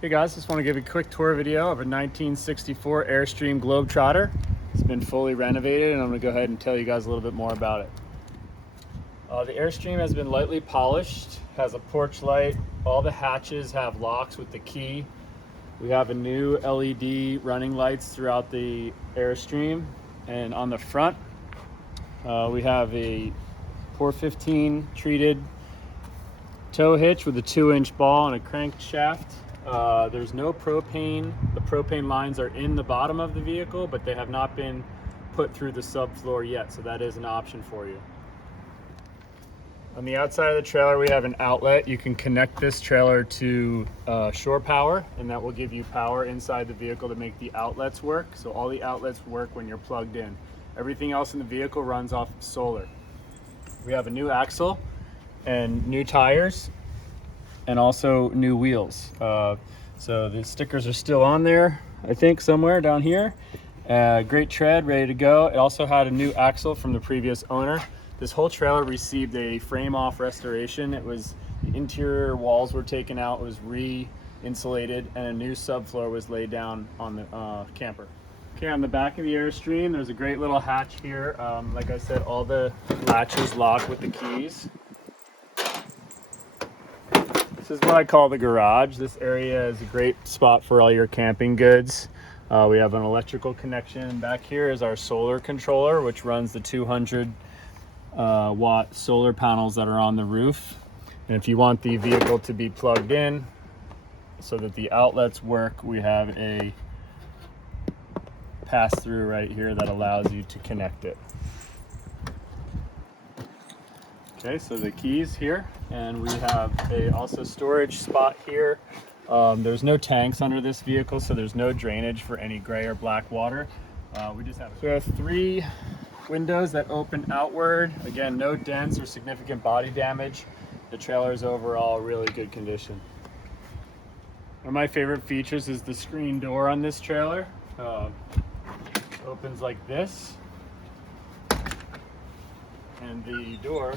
Hey guys, just want to give you a quick tour video of a 1964 Airstream Globetrotter. It's been fully renovated and I'm going to go ahead and tell you guys a little bit more about it. The Airstream has been lightly polished, has a porch light, all the hatches have locks with the key. We have a new LED running lights throughout the Airstream, and on the front we have a 415 treated tow hitch with a 2-inch ball and a crankshaft. There's no propane. The propane lines are in the bottom of the vehicle, but they have not been put through the subfloor yet, so that is an option for you. On the outside of the trailer, we have an outlet. You can connect this trailer to shore power, and that will give you power inside the vehicle to make the outlets work. So all the outlets work when you're plugged in. Everything else in the vehicle runs off of solar. We have a new axle and new tires, and also new wheels. So the stickers are still on there, I think somewhere down here. Great tread, ready to go. It also had a new axle from the previous owner. This whole trailer received a frame off restoration. The interior walls were taken out, was re-insulated, and a new subfloor was laid down on the camper. Okay, on the back of the Airstream, there's a great little hatch here. Like I said, all the latches lock with the keys. This is what I call the garage. This area is a great spot for all your camping goods. We have an electrical connection. Back here is our solar controller, which runs the 200 watt solar panels that are on the roof. And if you want the vehicle to be plugged in so that the outlets work, we have a pass-through right here that allows you to connect it. Okay, so the keys here, and we have a also storage spot here. There's no tanks under this vehicle, so there's no drainage for any gray or black water. We have 3 windows that open outward. Again, no dents or significant body damage. The trailer is overall really good condition. One of my favorite features is the screen door on this trailer. Opens like this, and the door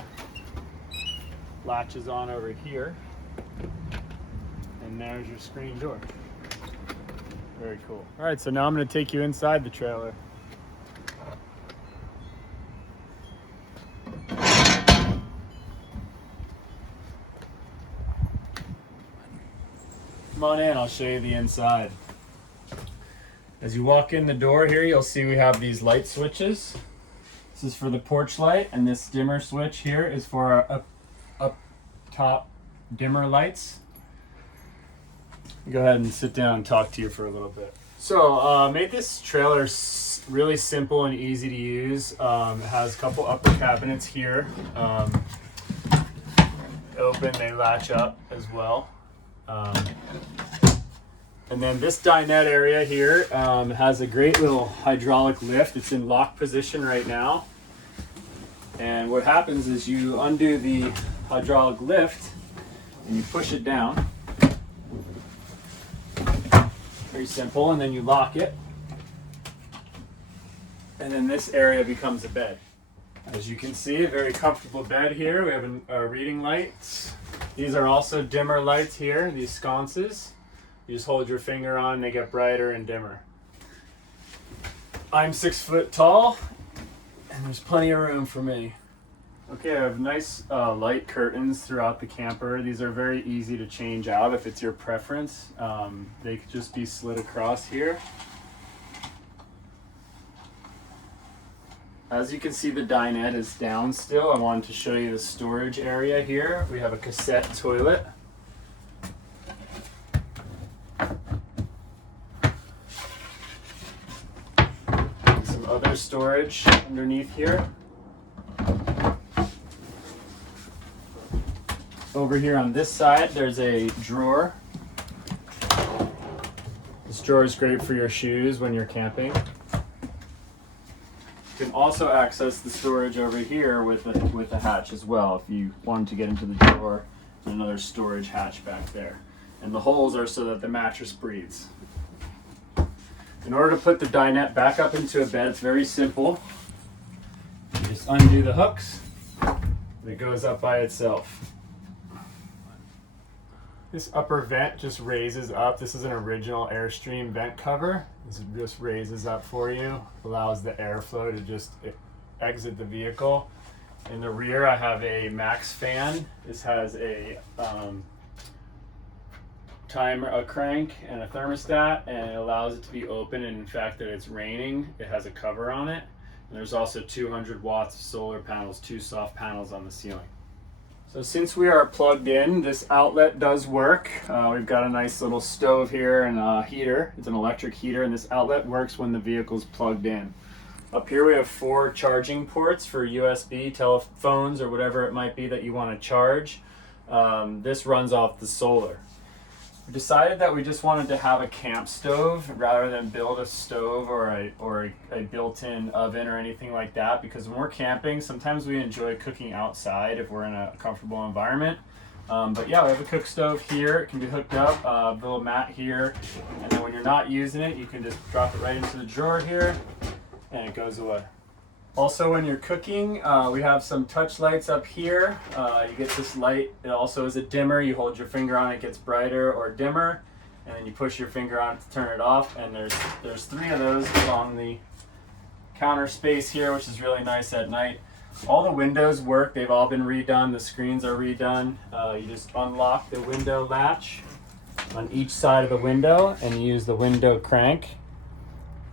latches on over here, and there's your screen door. Very cool. All right, so now I'm going to take you inside the trailer. Come on in, I'll show you the inside. As you walk in the door here, you'll see we have these light switches. This is for the porch light, and this dimmer switch here is for our up top dimmer lights. Go ahead and sit down and talk to you for a little bit. So made this trailer really simple and easy to use. It has a couple upper cabinets here. Open, they latch up as well. And then this dinette area here has a great little hydraulic lift. It's in lock position right now. And what happens is you undo the hydraulic lift and you push it down. Very simple, and then you lock it. And then this area becomes a bed. As you can see, a very comfortable bed here. We have a reading lights. These are also dimmer lights here, these sconces. You just hold your finger on, they get brighter and dimmer. I'm 6 foot tall, and there's plenty of room for me. Okay, I have nice light curtains throughout the camper. These are very easy to change out if it's your preference. They could just be slid across here. As you can see, the dinette is down still. I wanted to show you the storage area here. We have a cassette toilet. Some other storage underneath here. Over here on this side, there's a drawer. This drawer is great for your shoes when you're camping. You can also access the storage over here with the hatch as well if you wanted to get into the drawer, and another storage hatch back there. And the holes are so that the mattress breathes. In order to put the dinette back up into a bed, it's very simple. You just undo the hooks, and it goes up by itself. This upper vent just raises up. This is an original Airstream vent cover. This just raises up for you, allows the airflow to just exit the vehicle. In the rear, I have a max fan. This has a timer, a crank, and a thermostat, and it allows it to be open. And in fact, that it's raining, it has a cover on it. And there's also 200 watts of solar panels, 2 soft panels on the ceiling. So since we are plugged in, this outlet does work. We've got a nice little stove here and a heater. It's an electric heater, and this outlet works when the vehicle's plugged in. Up here we have 4 charging ports for USB, telephones, or whatever it might be that you want to charge. This runs off the solar. We decided that we just wanted to have a camp stove rather than build a stove or a built-in oven or anything like that, because when we're camping, sometimes we enjoy cooking outside if we're in a comfortable environment. But yeah, we have a cook stove here. It can be hooked up, a little mat here, and then when you're not using it, you can just drop it right into the drawer here, and it goes away. Also, when you're cooking, we have some touch lights up here. You get this light. It also is a dimmer. You hold your finger on it, it gets brighter or dimmer, and then you push your finger on it to turn it off. And there's 3 of those along the counter space here, which is really nice at night. All the windows work. They've all been redone. The screens are redone. You just unlock the window latch on each side of the window and use the window crank,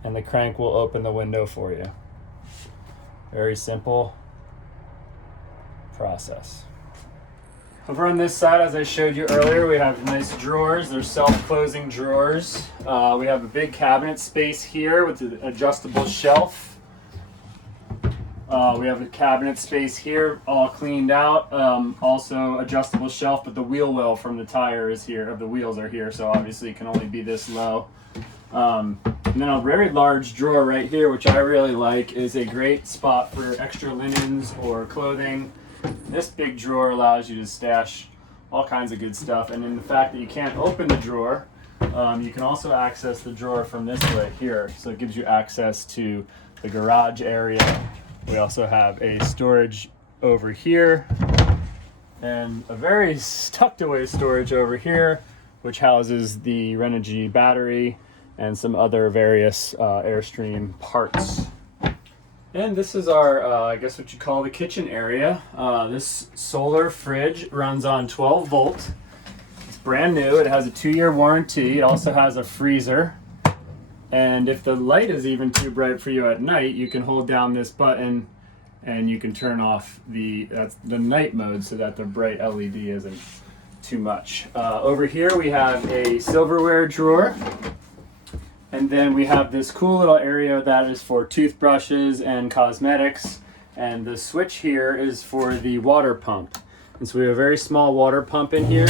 and the crank will open the window for you. Very simple process. Over on this side, as I showed you earlier, we have nice drawers. They're self-closing drawers. We have a big cabinet space here with an adjustable shelf. We have a cabinet space here, all cleaned out. Also adjustable shelf, but the wheel well from the tire is here, of the wheels are here, so obviously it can only be this low. And then a very large drawer right here, which I really like, is a great spot for extra linens or clothing. This big drawer allows you to stash all kinds of good stuff. And in the fact that you can't open the drawer, you can also access the drawer from this way here. So it gives you access to the garage area. We also have a storage over here and a very tucked away storage over here, which houses the Renovated battery and some other various Airstream parts. And this is our, I guess what you call the kitchen area. This solar fridge runs on 12 volt. It's brand new. It has a 2-year warranty. It also has a freezer. And if the light is even too bright for you at night, you can hold down this button and you can turn off that's the night mode so that the bright LED isn't too much. Over here we have a silverware drawer. And then we have this cool little area that is for toothbrushes and cosmetics. And the switch here is for the water pump. And so we have a very small water pump in here,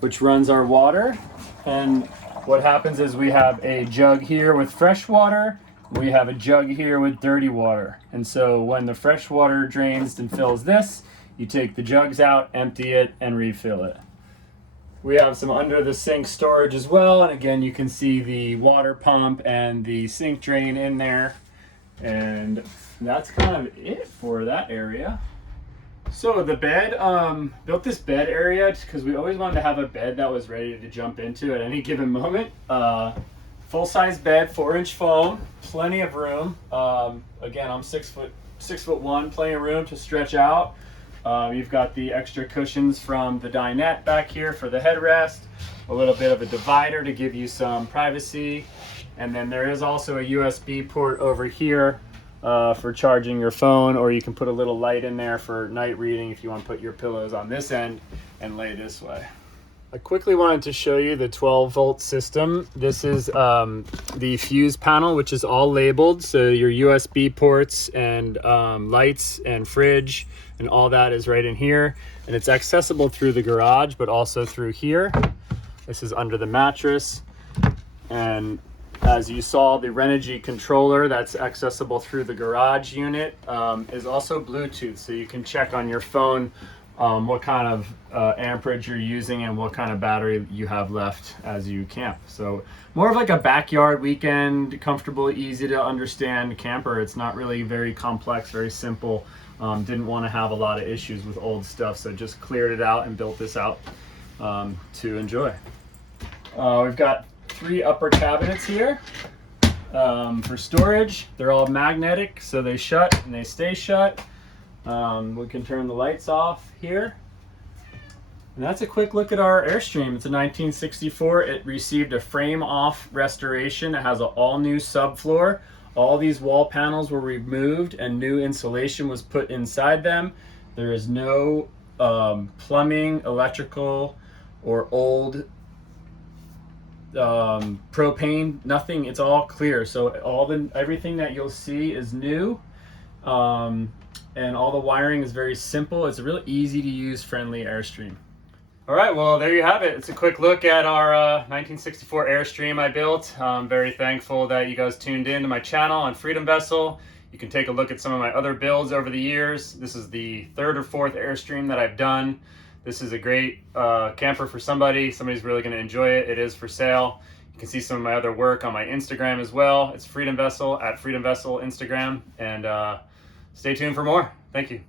which runs our water. And what happens is we have a jug here with fresh water. We have a jug here with dirty water. And so when the fresh water drains and fills this, you take the jugs out, empty it, and refill it. We have some under the sink storage as well, and again you can see the water pump and the sink drain in there, and that's kind of it for that area. So the bed, built this bed area because we always wanted to have a bed that was ready to jump into at any given moment. Full-size bed, 4-inch foam, plenty of room. Again, I'm 6'1", plenty of room to stretch out. You've got the extra cushions from the dinette back here for the headrest, a little bit of a divider to give you some privacy, and then there is also a USB port over here for charging your phone, or you can put a little light in there for night reading if you want to put your pillows on this end and lay this way. I quickly wanted to show you the 12-volt system. This is the fuse panel, which is all labeled. So your USB ports and lights and fridge and all that is right in here. And it's accessible through the garage, but also through here. This is under the mattress. And as you saw, the Renovated controller that's accessible through the garage unit is also Bluetooth. So you can check on your phone what kind of amperage you're using and what kind of battery you have left as you camp. So more of like a backyard weekend, comfortable, easy to understand camper. It's not really very complex, very simple. Didn't want to have a lot of issues with old stuff, so just cleared it out and built this out. to enjoy. We've got 3 upper cabinets here for storage. They're all magnetic, so they shut and they stay shut. We can turn the lights off here. And that's a quick look at our Airstream. It's a 1964. It received a frame-off restoration. It has an all-new subfloor. All these wall panels were removed and new insulation was put inside them. There is no plumbing, electrical, or old propane, nothing. It's all clear. So everything that you'll see is new. And all the wiring is very simple. It's a really easy to use, friendly Airstream. All right, well, there you have it. It's a quick look at our 1964 Airstream I built. I'm very thankful that you guys tuned in to my channel on Freedom Vessel. You can take a look at some of my other builds over the years. This is the 3rd or 4th Airstream that I've done. This is a great camper for somebody's really going to enjoy it. It is for sale. You can see some of my other work on my Instagram as well. It's Freedom Vessel, at Freedom Vessel Instagram. And stay tuned for more. Thank you.